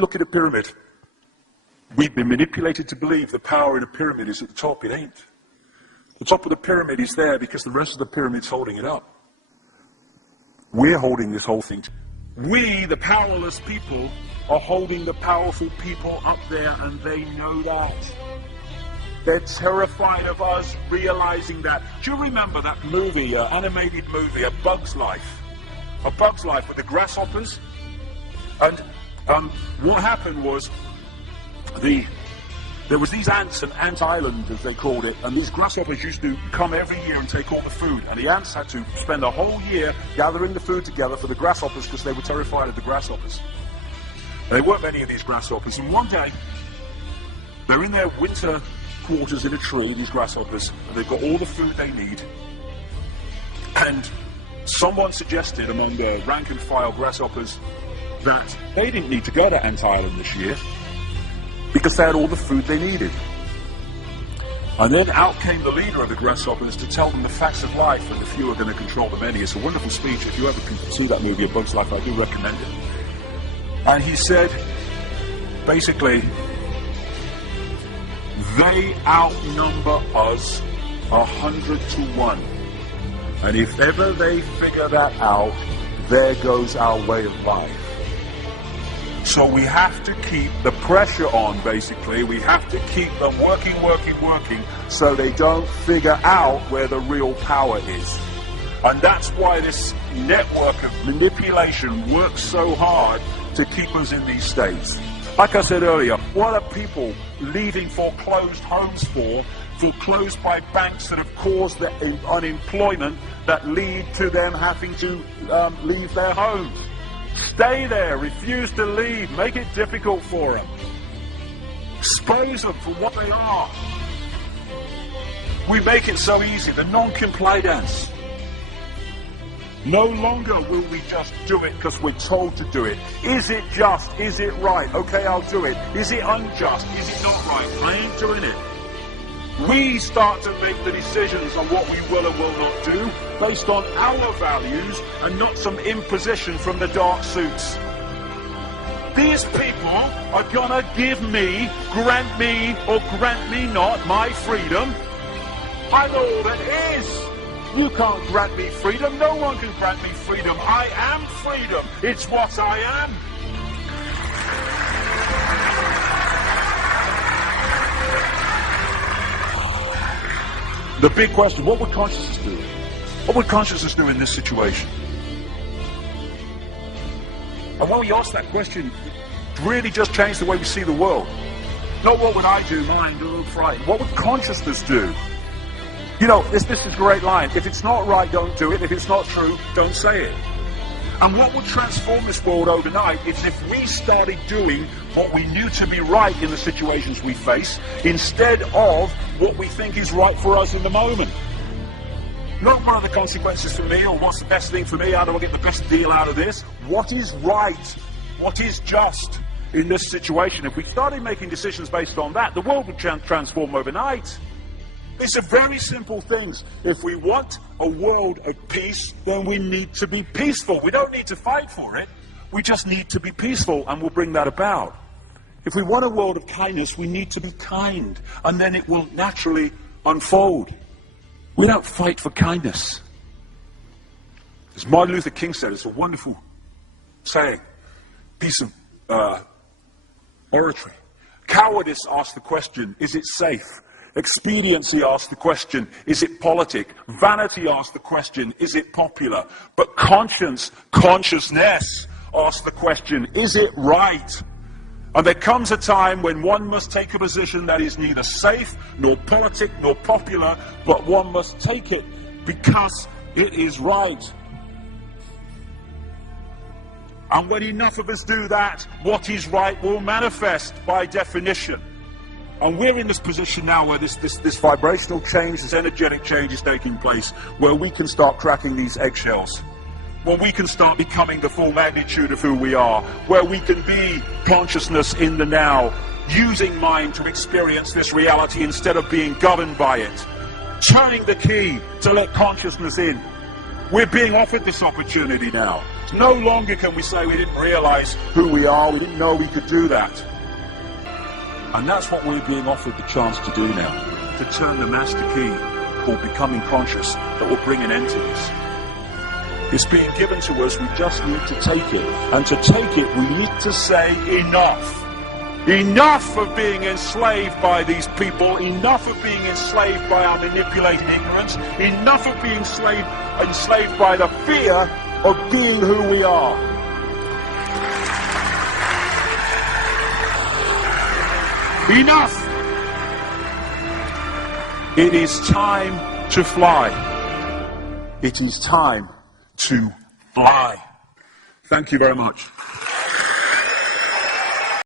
look at a pyramid, we've been manipulated to believe the power in a pyramid is at the top. It ain't. The top of the pyramid is there because the rest of the pyramid's holding it up. We're holding this whole thing. We, the powerless people, are holding the powerful people up there, and they know that. They're terrified of us realizing that. Do you remember that movie, animated movie, A Bug's Life? A Bug's Life with the grasshoppers? And what happened was, there was these ants, and Ant Island as they called it, and these grasshoppers used to come every year and take all the food, and the ants had to spend a whole year gathering the food together for the grasshoppers because they were terrified of the grasshoppers. And there weren't many of these grasshoppers, and one day they're in their winter quarters in a tree, these grasshoppers, and they've got all the food they need, and someone suggested among the rank and file grasshoppers that they didn't need to go to Ant Island this year because they had all the food they needed. And then out came the leader of the grasshoppers to tell them the facts of life, and the few are going to control the many. It's a wonderful speech. If you ever can see that movie, A Bug's Life, I do recommend it. And he said, basically, they outnumber us 100 to 1. And if ever they figure that out, there goes our way of life. So we have to keep the pressure on, basically. We have to keep them working, so they don't figure out where the real power is. And that's why this network of manipulation works so hard to keep us in these states. Like I said earlier, what are people leaving foreclosed homes for? Foreclosed by banks that have caused the unemployment that lead to them having to leave their homes. Stay there, refuse to leave, make it difficult for them. Expose them for what they are. We make it so easy, the non-compliance. No longer will we just do it because we're told to do it. Is it just? Is it right? Okay, I'll do it. Is it unjust? Is it not right? I ain't doing it. We start to make the decisions on what we will and will not do based on our values and not some imposition from the dark suits. These people are gonna give me, grant me, or grant me not my freedom. I'm all that is. You can't grant me freedom. No one can grant me freedom. I am freedom. It's what I am. The big question, what would consciousness do? What would consciousness do in this situation? And when we ask that question, it really just changed the way we see the world. Not what would I do, mine, frightened. What would consciousness do? You know, this is a great line. If it's not right, don't do it. If it's not true, don't say it. And what would transform this world overnight is if we started doing what we knew to be right in the situations we face, instead of what we think is right for us in the moment. Not what are the consequences for me, or what's the best thing for me, how do I get the best deal out of this? What is right? What is just in this situation? If we started making decisions based on that, the world would transform overnight. These are very simple things. If we want a world of peace, then we need to be peaceful. We don't need to fight for it. We just need to be peaceful, and we'll bring that about. If we want a world of kindness, we need to be kind, and then it will naturally unfold. We don't fight for kindness. As Martin Luther King said, it's a wonderful saying, piece of oratory. Cowardice asks the question, is it safe? Expediency asks the question, is it politic? Vanity asks the question, is it popular? But consciousness asks the question, is it right? And there comes a time when one must take a position that is neither safe, nor politic, nor popular, but one must take it because it is right. And when enough of us do that, what is right will manifest by definition. And we're in this position now where this vibrational change, this energetic change is taking place, where we can start cracking these eggshells, where we can start becoming the full magnitude of who we are, where we can be consciousness in the now, using mind to experience this reality instead of being governed by it, turning the key to let consciousness in. We're being offered this opportunity now. No longer can we say we didn't realize who we are, we didn't know we could do that. And that's what we're being offered the chance to do now, to turn the master key called becoming conscious that will bring an end to this. It's being given to us, we just need to take it. And to take it, we need to say enough. Enough of being enslaved by these people, enough of being enslaved by our manipulated ignorance, enough of being enslaved by the fear of being who we are. Enough! It is time to fly. It is time to fly. Thank you very much.